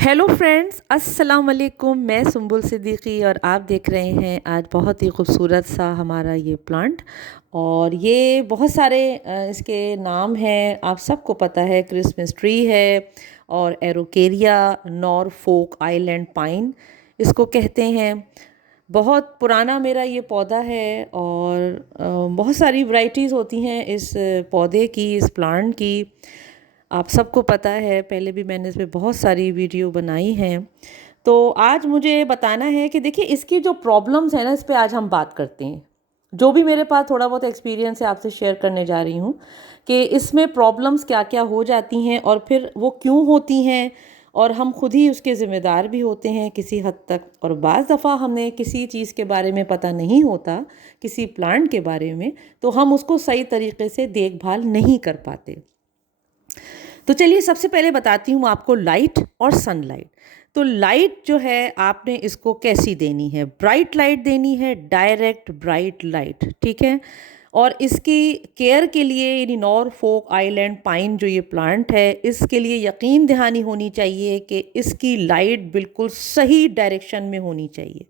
Hello friends, अस्सलाम वालेकुम। मैं सुंबुल सिद्दीकी और आप देख रहे हैं आज बहुत ही खूबसूरत सा हमारा ये प्लांट। और ये बहुत सारे इसके नाम हैं, आप सबको पता है। क्रिसमस ट्री है और एरोकेरिया नॉरफोक आइलैंड पाइन इसको कहते हैं। बहुत पुराना मेरा ये पौधा है और बहुत सारी वैरायटीज़ होती हैं इस पौधे की, इस प्लांट की। आप सबको पता है, पहले भी मैंने इस पे बहुत सारी वीडियो बनाई हैं। तो आज मुझे बताना है कि देखिए इसकी जो प्रॉब्लम्स है ना, इस पे आज हम बात करते हैं। जो भी मेरे पास थोड़ा बहुत एक्सपीरियंस है आपसे शेयर करने जा रही हूँ कि इसमें प्रॉब्लम्स क्या क्या हो जाती हैं और फिर वो क्यों होती हैं, और हम खुद ही उसके ज़िम्मेदार भी होते हैं किसी हद तक। और बाज़ दफ़ा हमें किसी चीज़ के बारे में पता नहीं होता, किसी प्लांट के बारे में, तो हम उसको सही तरीके से देखभाल नहीं कर पाते। तो चलिए सबसे पहले बताती हूँ आपको लाइट और सनलाइट। तो लाइट जो है आपने इसको कैसी देनी है, ब्राइट लाइट देनी है, डायरेक्ट ब्राइट लाइट, ठीक है। और इसकी केयर के लिए यानी नॉरफोक आइलैंड पाइन जो ये प्लांट है, इसके लिए यकीन दहानी होनी चाहिए कि इसकी लाइट बिल्कुल सही डायरेक्शन में होनी चाहिए।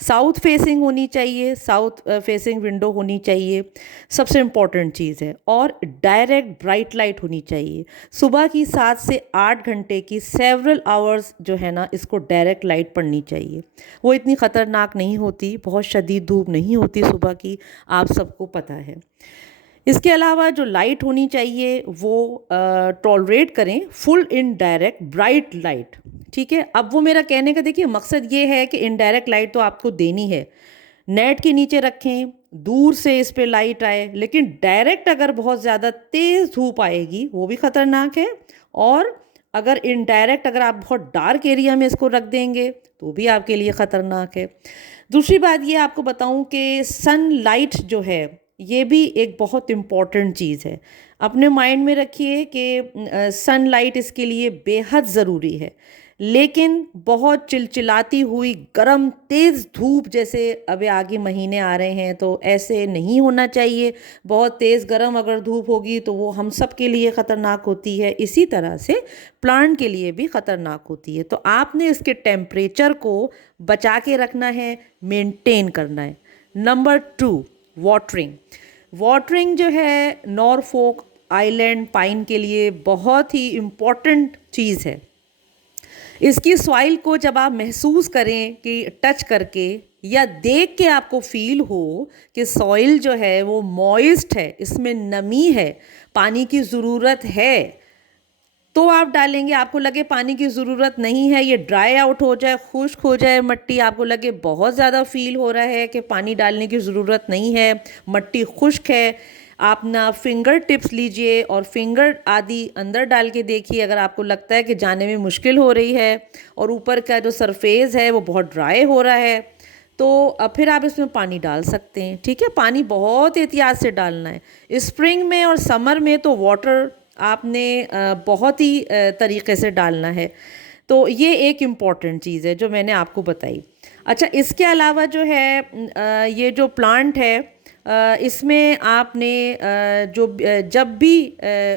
साउथ फेसिंग होनी चाहिए, साउथ फेसिंग विंडो होनी चाहिए, सबसे इम्पॉर्टेंट चीज़ है। और डायरेक्ट ब्राइट लाइट होनी चाहिए। सुबह की 7 से 8 घंटे की सेवरल आवर्स जो है ना, इसको डायरेक्ट लाइट पड़नी चाहिए। वो इतनी ख़तरनाक नहीं होती, बहुत शदीद धूप नहीं होती सुबह की, आप सबको पता है। इसके अलावा जो लाइट होनी चाहिए वो टॉलरेट करें full in direct bright light, ठीक है। अब वो मेरा कहने का देखिए मकसद ये है कि इनडायरेक्ट लाइट तो आपको देनी है, नेट के नीचे रखें, दूर से इस पे लाइट आए, लेकिन डायरेक्ट अगर बहुत ज़्यादा तेज़ धूप आएगी वो भी ख़तरनाक है। और अगर इनडायरेक्ट अगर आप बहुत डार्क एरिया में इसको रख देंगे तो भी आपके लिए ख़तरनाक है। दूसरी बात ये आपको बताऊं कि सनलाइट जो है ये भी एक बहुत इम्पॉर्टेंट चीज़ है। अपने माइंड में रखिए कि सनलाइट इसके लिए बेहद ज़रूरी है। लेकिन बहुत चिलचिलाती हुई गरम तेज़ धूप, जैसे अभी आगे महीने आ रहे हैं, तो ऐसे नहीं होना चाहिए। बहुत तेज़ गरम अगर धूप होगी तो वो हम सब के लिए ख़तरनाक होती है, इसी तरह से प्लांट के लिए भी ख़तरनाक होती है। तो आपने इसके टेम्परेचर को बचा के रखना है, मेंटेन करना है। Number 2, watering. वाटरिंग जो है नॉरफोक आइलैंड पाइन के लिए बहुत ही इम्पॉर्टेंट चीज़ है। इसकी सॉइल को जब आप महसूस करें कि टच करके या देख के आपको फील हो कि सॉइल जो है वो मॉइस्ट है, इसमें नमी है, पानी की ज़रूरत है, तो आप डालेंगे। आपको लगे पानी की ज़रूरत नहीं है, ये ड्राई आउट हो जाए, खुश्क हो जाए मट्टी, आपको लगे बहुत ज़्यादा फील हो रहा है कि पानी डालने की ज़रूरत नहीं है, मट्टी खुश्क है, आप ना फिंगर टिप्स लीजिए और फिंगर आदि अंदर डाल के देखिए। अगर आपको लगता है कि जाने में मुश्किल हो रही है और ऊपर का जो सरफेस है वो बहुत ड्राई हो रहा है, तो फिर आप इसमें पानी डाल सकते हैं, ठीक है। पानी बहुत एहतियात से डालना है। स्प्रिंग में और समर में तो वाटर आपने बहुत ही तरीके से डालना है। तो ये एक इम्पॉर्टेंट चीज़ है जो मैंने आपको बताई। अच्छा, इसके अलावा जो है ये जो प्लांट है इसमें आपने जब भी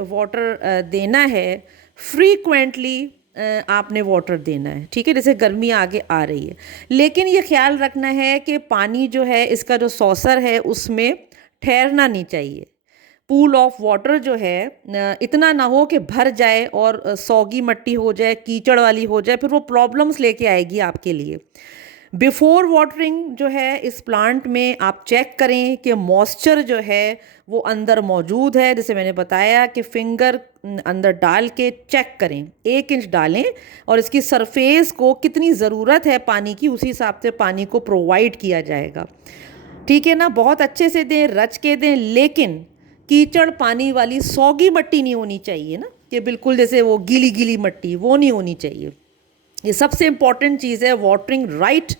वाटर देना है, फ्रीक्वेंटली आपने वाटर देना है, ठीक है। जैसे गर्मी आगे आ रही है, लेकिन ये ख्याल रखना है कि पानी जो है इसका जो सॉसर है उसमें ठहरना नहीं चाहिए। पूल ऑफ वाटर जो है इतना ना हो कि भर जाए और सौगी मट्टी हो जाए, कीचड़ वाली हो जाए, फिर वो प्रॉब्लम्स लेके आएगी आपके लिए। बिफोर वाटरिंग जो है इस प्लांट में आप चेक करें कि मॉइस्चर जो है वो अंदर मौजूद है। जैसे मैंने बताया कि फिंगर अंदर डाल के चेक करें, 1 इंच डालें और इसकी सरफेस को कितनी ज़रूरत है पानी की, उसी हिसाब से पानी को प्रोवाइड किया जाएगा, ठीक है ना। बहुत अच्छे से दें, रच के दें, लेकिन कीचड़ पानी वाली सौगी मट्टी नहीं होनी चाहिए ना, कि बिल्कुल जैसे वो गीली गीली मट्टी, वो नहीं होनी चाहिए। ये सबसे इम्पॉर्टेंट चीज़ है। वाटरिंग राइट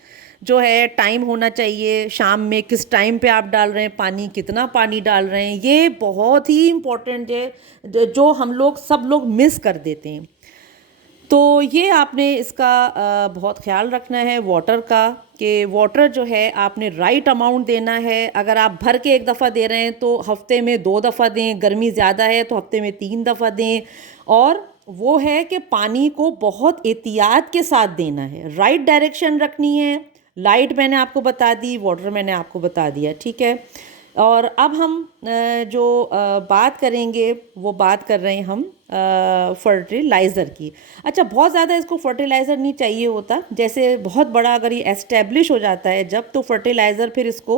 जो है टाइम होना चाहिए, शाम में किस टाइम पे आप डाल रहे हैं पानी, कितना पानी डाल रहे हैं, ये बहुत ही इम्पॉर्टेंट है, जो हम लोग सब लोग मिस कर देते हैं। तो ये आपने इसका बहुत ख्याल रखना है वाटर का, कि वाटर जो है आपने राइट अमाउंट देना है। अगर आप भर के एक दफ़ा दे रहे हैं तो हफ्ते में 2 दफ़ा दें, गर्मी ज़्यादा है तो हफ्ते में 3 दफ़ा दें। और वो है कि पानी को बहुत एहतियात के साथ देना है, राइट डायरेक्शन रखनी है। लाइट मैंने आपको बता दी, वाटर मैंने आपको बता दिया, ठीक है। और अब हम बात करेंगे वो बात कर रहे हैं हम फर्टिलाइज़र की। अच्छा, बहुत ज़्यादा इसको फर्टिलाइज़र नहीं चाहिए होता, जैसे बहुत बड़ा अगर ये एस्टेब्लिश हो जाता है जब, तो फर्टिलाइज़र फिर इसको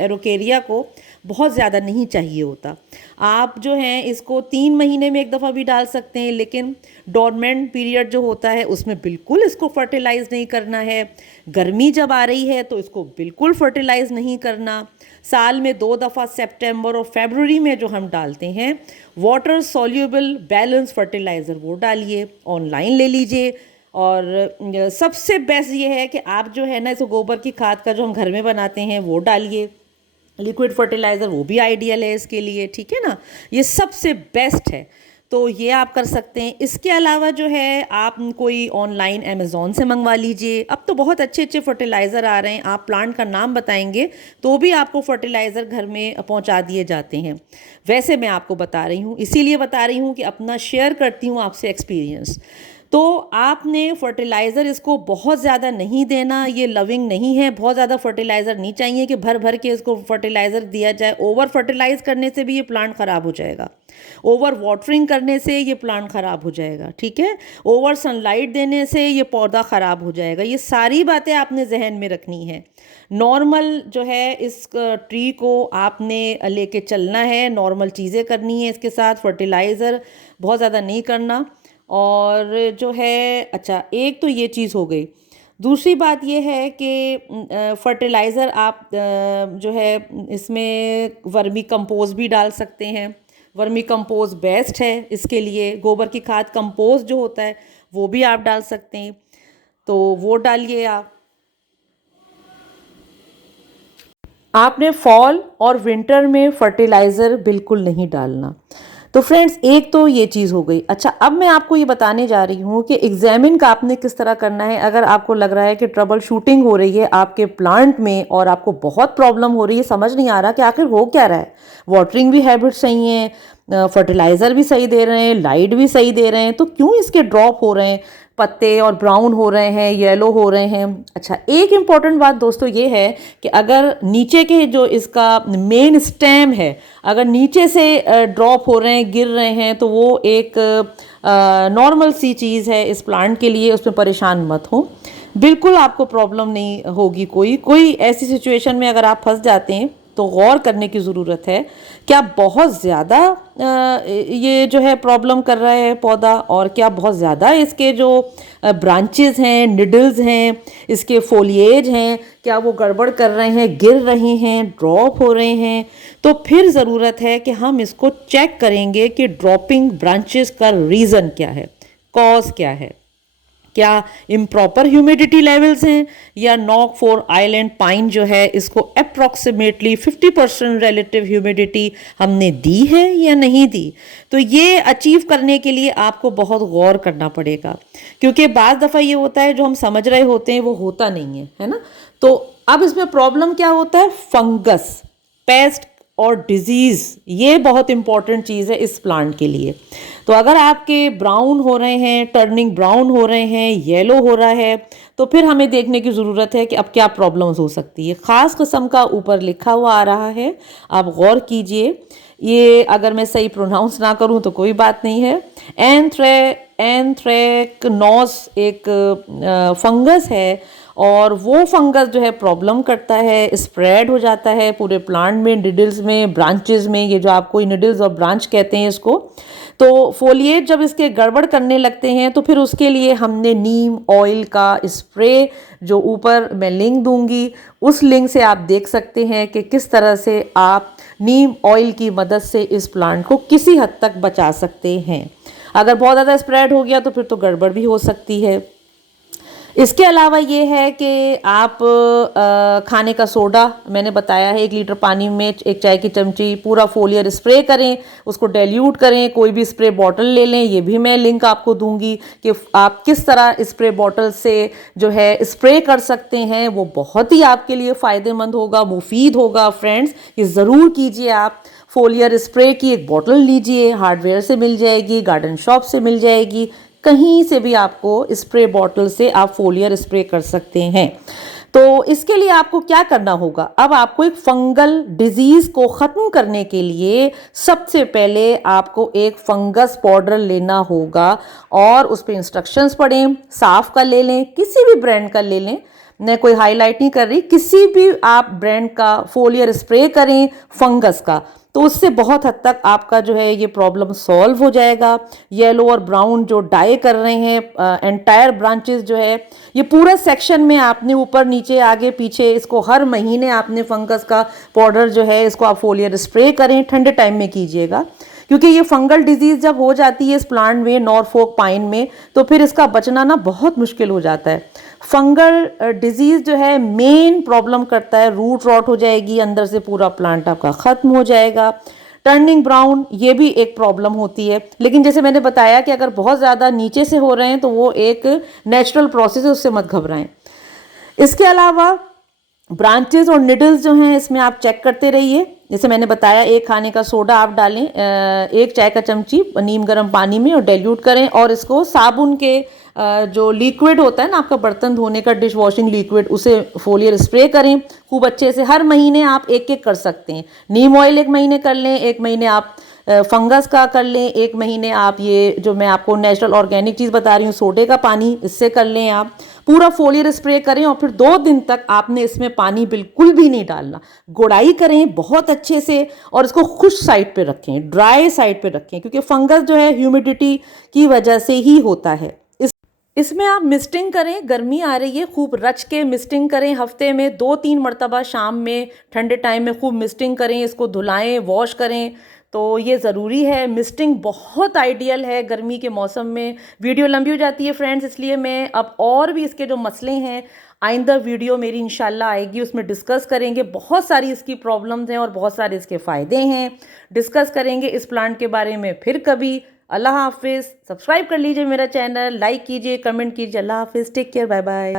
एरोकेरिया को बहुत ज़्यादा नहीं चाहिए होता। आप जो हैं इसको 3 महीने में एक दफ़ा भी डाल सकते हैं, लेकिन डोरमेंट पीरियड जो होता है उसमें बिल्कुल इसको फर्टिलाइज़ नहीं करना है। गर्मी जब आ रही है तो इसको बिल्कुल फर्टिलाइज़ नहीं करना। साल में 2 दफ़ा सितंबर और फरवरी में जो हम डालते हैं वाटर सॉल्यूबल बैलेंस फर्टिलाइज़र, वो डालिए, ऑनलाइन ले लीजिए। और सबसे बेस्ट ये है कि आप जो है ना इस गोबर की खाद का जो हम घर में बनाते हैं वो डालिए, लिक्विड फर्टिलाइज़र, वो भी आइडियल है इसके लिए, ठीक है ना। ये सबसे बेस्ट है, तो ये आप कर सकते हैं। इसके अलावा जो है आप कोई ऑनलाइन अमेज़ॉन से मंगवा लीजिए। अब तो बहुत अच्छे अच्छे फर्टिलाइज़र आ रहे हैं, आप प्लांट का नाम बताएंगे तो भी आपको फर्टिलाइज़र घर में पहुंचा दिए जाते हैं। वैसे मैं आपको बता रही हूँ, इसीलिए बता रही हूँ कि अपना शेयर करती हूँ आपसे एक्सपीरियंस। तो आपने फर्टिलाइज़र इसको बहुत ज़्यादा नहीं देना, ये लविंग नहीं है, बहुत ज़्यादा फर्टिलाइज़र नहीं चाहिए कि भर भर के इसको फर्टिलाइज़र दिया जाए। ओवर फर्टिलाइज़ करने से भी ये प्लांट ख़राब हो जाएगा, ओवर वाटरिंग करने से ये प्लांट ख़राब हो जाएगा, ठीक है। ओवर सनलाइट देने से ये पौधा ख़राब हो जाएगा। ये सारी बातें आपने जहन में रखनी है। नॉर्मल जो है इस ट्री को आपने लेके चलना है, नॉर्मल चीज़ें करनी है इसके साथ, फर्टिलाइज़र बहुत ज़्यादा नहीं करना। और जो है, अच्छा, एक तो ये चीज़ हो गई। दूसरी बात ये है कि फर्टिलाइज़र आप जो है इसमें वर्मी कंपोस्ट भी डाल सकते हैं। वर्मी कंपोस्ट बेस्ट है इसके लिए। गोबर की खाद कंपोस्ट जो होता है वो भी आप डाल सकते हैं, तो वो डालिए आप। आपने फॉल और विंटर में फर्टिलाइज़र बिल्कुल नहीं डालना। तो फ्रेंड्स, एक तो ये चीज़ हो गई। अच्छा, अब मैं आपको ये बताने जा रही हूँ कि एग्जामिन का आपने किस तरह करना है। अगर आपको लग रहा है कि ट्रबल शूटिंग हो रही है आपके प्लांट में और आपको बहुत प्रॉब्लम हो रही है, समझ नहीं आ रहा कि आखिर हो क्या रहा है, वाटरिंग भी हैबिट सही है, फर्टिलाइज़र भी सही दे रहे हैं, लाइट भी सही दे रहे हैं, तो क्यों इसके ड्रॉप हो रहे हैं, पत्ते और ब्राउन हो रहे हैं, येलो हो रहे हैं। अच्छा, एक इम्पॉर्टेंट बात दोस्तों ये है कि अगर नीचे के जो इसका मेन स्टेम है, अगर नीचे से ड्रॉप हो रहे हैं, गिर रहे हैं, तो वो एक नॉर्मल सी चीज़ है इस प्लांट के लिए, उसमें परेशान मत हो, बिल्कुल आपको प्रॉब्लम नहीं होगी। कोई ऐसी सिचुएशन में अगर आप फंस जाते हैं तो गौर करने की ज़रूरत है। क्या बहुत ज़्यादा ये जो है प्रॉब्लम कर रहा है पौधा, और क्या बहुत ज़्यादा इसके जो ब्रांचेस हैं, निडल्स हैं, इसके फोलिएज हैं, क्या वो गड़बड़ कर रहे हैं, गिर रहे हैं, ड्रॉप हो रहे हैं, तो फिर ज़रूरत है कि हम इसको चेक करेंगे कि ड्रॉपिंग ब्रांचेस का रीज़न क्या है, कॉज क्या है। क्या इम्प्रॉपर ह्यूमिडिटी लेवल्स हैं, या नॉक 4 आइलैंड पाइन जो है इसको अप्रॉक्सीमेटली 50% रिलेटिव ह्यूमिडिटी हमने दी है या नहीं दी। तो ये अचीव करने के लिए आपको बहुत गौर करना पड़ेगा, क्योंकि बाज़ दफ़ा ये होता है जो हम समझ रहे होते हैं वो होता नहीं है ना। तो अब इसमें प्रॉब्लम क्या होता है, फंगस, पेस्ट और डिजीज़, ये बहुत इंपॉर्टेंट चीज़ है इस प्लांट के लिए। तो अगर आपके ब्राउन हो रहे हैं, टर्निंग ब्राउन हो रहे हैं, येलो हो रहा है, तो फिर हमें देखने की ज़रूरत है कि अब क्या प्रॉब्लम्स हो सकती है। ख़ास किस्म का ऊपर लिखा हुआ आ रहा है, आप गौर कीजिए। ये अगर मैं सही प्रोनाउंस ना करूं तो कोई बात नहीं है। एंथ्रेक्नोज एक फंगस है, और वो फंगस जो है प्रॉब्लम करता है, स्प्रेड हो जाता है पूरे प्लांट में, निडल्स में, ब्रांचेस में, ये जो आपको निडल्स और ब्रांच कहते हैं इसको। तो फोलिएट जब इसके गड़बड़ करने लगते हैं तो फिर उसके लिए हमने नीम ऑयल का स्प्रे, जो ऊपर मैं लिंक दूंगी, उस लिंक से आप देख सकते हैं कि किस तरह से आप नीम ऑयल की मदद से इस प्लांट को किसी हद तक बचा सकते हैं। अगर बहुत ज़्यादा स्प्रेड हो गया तो फिर तो गड़बड़ भी हो सकती है। इसके अलावा ये है कि आप खाने का सोडा, मैंने बताया है 1 लीटर पानी में 1 चाय की चमची पूरा फोलियर स्प्रे करें, उसको डाइल्यूट करें, कोई भी स्प्रे बॉटल ले लें, ये भी मैं लिंक आपको दूंगी कि आप किस तरह स्प्रे बॉटल से जो है स्प्रे कर सकते हैं। वो बहुत ही आपके लिए फ़ायदेमंद होगा, मुफीद होगा। फ्रेंड्स, ये ज़रूर कीजिए आप। फोलियर स्प्रे की एक बॉटल लीजिए, हार्डवेयर से मिल जाएगी, गार्डन शॉप से मिल जाएगी, कहीं से भी आपको स्प्रे बॉटल से आप फोलियर स्प्रे कर सकते हैं। तो इसके लिए आपको क्या करना होगा, अब आपको एक फंगल डिजीज को ख़त्म करने के लिए सबसे पहले आपको एक फंगस पाउडर लेना होगा और उस पर इंस्ट्रक्शंस पढ़ें, साफ का ले लें, किसी भी ब्रांड का ले लें, मैं कोई हाईलाइट नहीं कर रही, किसी भी आप ब्रांड का फोलियर स्प्रे करें फंगस का, तो उससे बहुत हद तक आपका जो है ये प्रॉब्लम सॉल्व हो जाएगा। येलो और ब्राउन जो डाई कर रहे हैं एंटायर ब्रांचेस जो है, ये पूरा सेक्शन में आपने ऊपर नीचे आगे पीछे इसको हर महीने आपने फंगस का पाउडर जो है इसको आप फोलियर स्प्रे करें, ठंडे टाइम में कीजिएगा, क्योंकि ये फंगल डिजीज़ जब हो जाती है इस प्लांट में, नॉरफोक पाइन में, तो फिर इसका बचना ना बहुत मुश्किल हो जाता है। फंगल डिजीज़ जो है मेन प्रॉब्लम करता है, रूट रॉट हो जाएगी, अंदर से पूरा प्लांट आपका ख़त्म हो जाएगा। टर्निंग ब्राउन ये भी एक प्रॉब्लम होती है, लेकिन जैसे मैंने बताया कि अगर बहुत ज़्यादा नीचे से हो रहे हैं तो वो एक नेचुरल प्रोसेस है, उससे मत घबराएं। इसके अलावा ब्रांचेस और निडल्स जो हैं इसमें आप चेक करते रहिए। जैसे मैंने बताया, एक खाने का सोडा आप डालें, एक चाय का चमची नीम गर्म पानी में और डाइल्यूट करें, और इसको साबुन के जो लिक्विड होता है ना आपका बर्तन धोने का, डिश वॉशिंग लिक्विड, उसे फोलियर स्प्रे करें खूब अच्छे से। हर महीने आप एक एक कर सकते हैं, नीम ऑयल एक महीने कर लें, एक महीने आप फंगस का कर लें, एक महीने आप ये जो मैं आपको नेचुरल ऑर्गेनिक चीज़ बता रही हूँ सोडे का पानी, इससे कर लें। आप पूरा फोलियर स्प्रे करें और फिर 2 दिन तक आपने इसमें पानी बिल्कुल भी नहीं डालना, गुड़ाई करें बहुत अच्छे से और इसको खुश साइड पे रखें, ड्राई साइड पे रखें, क्योंकि फंगस जो है ह्यूमिडिटी की वजह से ही होता है। इसमें आप मिस्टिंग करें, गर्मी आ रही है, खूब रच के मिस्टिंग करें, हफ्ते में 2-3 मरतबा शाम में ठंडे टाइम में खूब मिस्टिंग करें, इसको धुलाएं, वॉश करें, तो ये ज़रूरी है। मिस्टिंग बहुत आइडियल है गर्मी के मौसम में। वीडियो लंबी हो जाती है फ्रेंड्स, इसलिए मैं अब और भी इसके जो मसले हैं आइंदा वीडियो मेरी इंशाल्लाह आएगी, उसमें डिस्कस करेंगे। बहुत सारी इसकी प्रॉब्लम्स हैं और बहुत सारे इसके फ़ायदे हैं, डिस्कस करेंगे इस प्लांट के बारे में फिर कभी। अल्लाह हाफिज़। सब्सक्राइब कर लीजिए मेरा चैनल, लाइक कीजिए, कमेंट कीजिए। अल्लाह हाफिज़, टेक केयर, बाय बाय।